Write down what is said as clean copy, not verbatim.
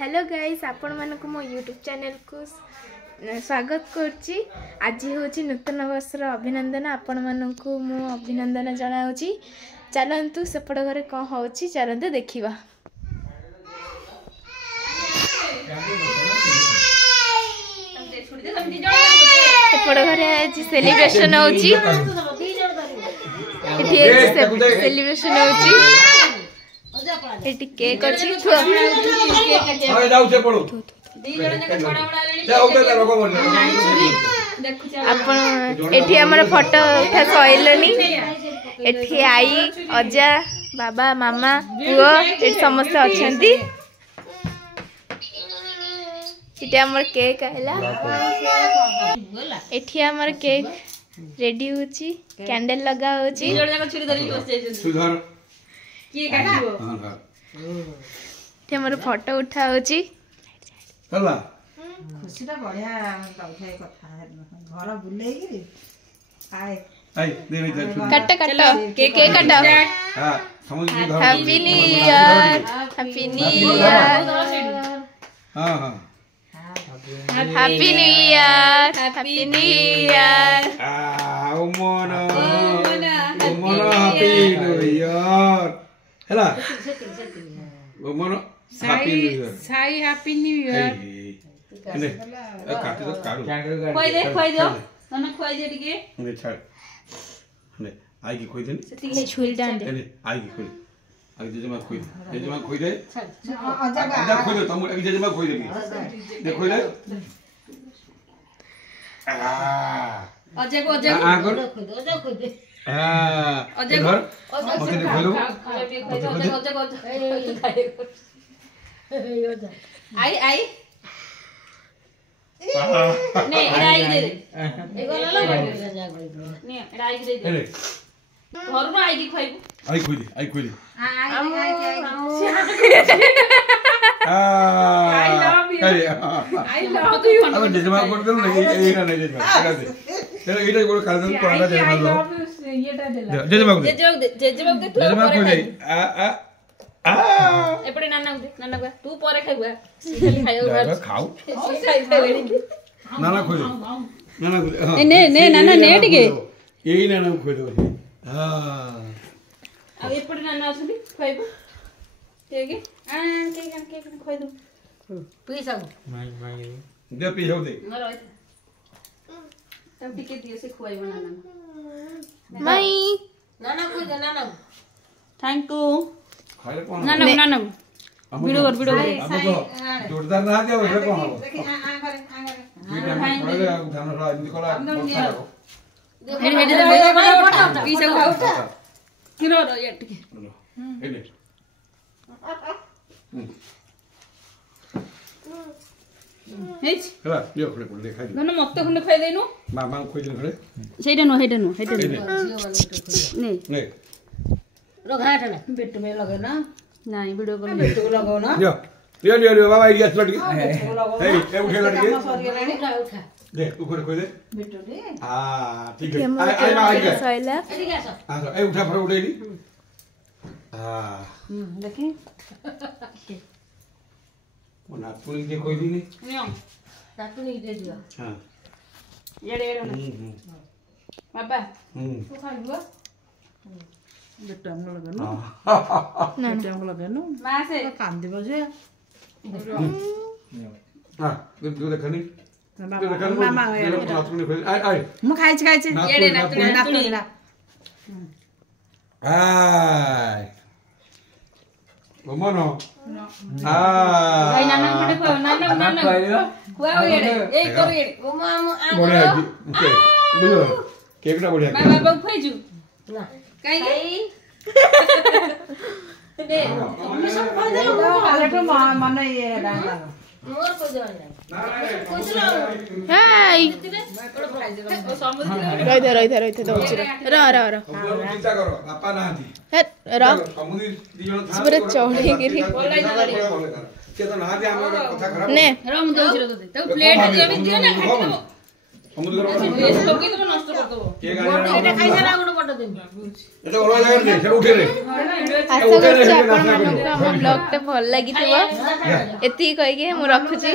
Hello guys आपण मानक मो यूट्यूब चैनल को स्वागत करछि। आज होछि नूतन वर्षर अभिनंदन। आपण मानक मो अभिनंदन जनाउछि। चलंतु सेपट घरे कौन होछि चलंतु देखिबा। सेपट घरे आज सेलिब्रेशन होछि। सेलिब्रेशन होछि। एटी केक अछि अरे जाऊ से पड़ो दी जण के छोड़ा उड़ा लेनी जाऊ ते रोको बोल आपण एठी हमर फोटो उठा सइलनी। एठी आई अजा बाबा मामा पुओ एठी समस्त अछंती। एठी हमर केक आइला। एठी हमर केक रेडी होछि। कैंडल लगा होछि। जण जण छुरी धरि बस जाय सुधर किए काटिबो ते हमर फोटो उठा होछि। चला खुशीटा बढ़िया उठाए कथा घर बुलेई आए आई दे काट काट केक काट। हां समझ घर happy new year happy new year. हां हां happy new year happy new year. ओ मोनो हैप्पी न्यू ईयर हेला ओ मोनो हैप्पी न्यू ईयर साई हैप्पी न्यू ईयर। ने काटे तो काडू खोई दे नन खोई दे टिके ने छाड़ ने आई की खोई दे से छुरी डाल दे ने आई की खोई आई जेजमा खोई दे आजा खोई दे तुम आई जेजमा खोई दे खोई दे अजय को खोई दे अजय घर ओके देखो लो आई आई नहीं राई दे दे एगो ला नहीं राई दे दे घर नो आई की खाइबो आई खोई दे आई लव यू अब जेजमा को दे नहीं ना नहीं जेजमा दे चलो एटा को काल को जेजमा लो येटा देला जेजमा को दे आ एपड़े नाना को तू परे खाइबा खाइबा खाऊ नाना खोइ नाना को ने नाना ने टिके एई नाना खोइ दो। हां अब एपड़े नाना असली खाइबो केके के खोइ दो पी सब माई दे पी हो दे मरो तब टिके दिए से खुआइबो नाना माई नाना को दे नाना thank you Nana Nana video कर जोरदार ना दिया ओरे कोन हो देखि आ करे पड़े ध्यान रहा इनके कोला हेड पीछे उठा किरो रो ये टिके हेड हेच हला लियो खड़े पड़ ले खाइ न मत खुंड खाइ देनु मामा खोइ दे खड़े सेटा नो ने रो घाट ना पेट में लगे ना नहीं वीडियो कॉल पेट को लगाओ ना लियो बाबा ये लट हे ए उठे लट के उठा दे ऊपर खोइ दे बेटो दे हां ठीक है आई गया सैला ठीक है हां ए उठा फर उठेली हां देखी वो नातुनी दे कोई नहीं नातुनी दे दियो हां येड़े बाबा तू खाइबो बेटा हम लगनो ना बेटा हम लगनो मां से काम दिबो जे हां दूध देखनी मामा नातुनी खोइ आई म खाइ छी येड़े नातुनी ना आई ओ मनो भाई नाना खडे खो नाना खुआओ येड़े ए करो येड़े ओ मामा आ बढ़िया ओके बुझो केकटा बढ़िया बाबा बाबा खोइजु ना काई दे हम सब खा दे हाले तो मन ये डांगा मोर को जवान कुछलो हाय रही दे दउछि रा चिंता करो पापा नांती हे रा समुद्री दी जण था पूरे चौड़ी गिरी के तो नांती हमर कथा खराब ने रा हम दउछि रो दे तो प्लेट जे अभी दियो ना खाइबो करछि आपन मानको हम ब्लॉग टे भल लागि एति कहि के हम रखुची।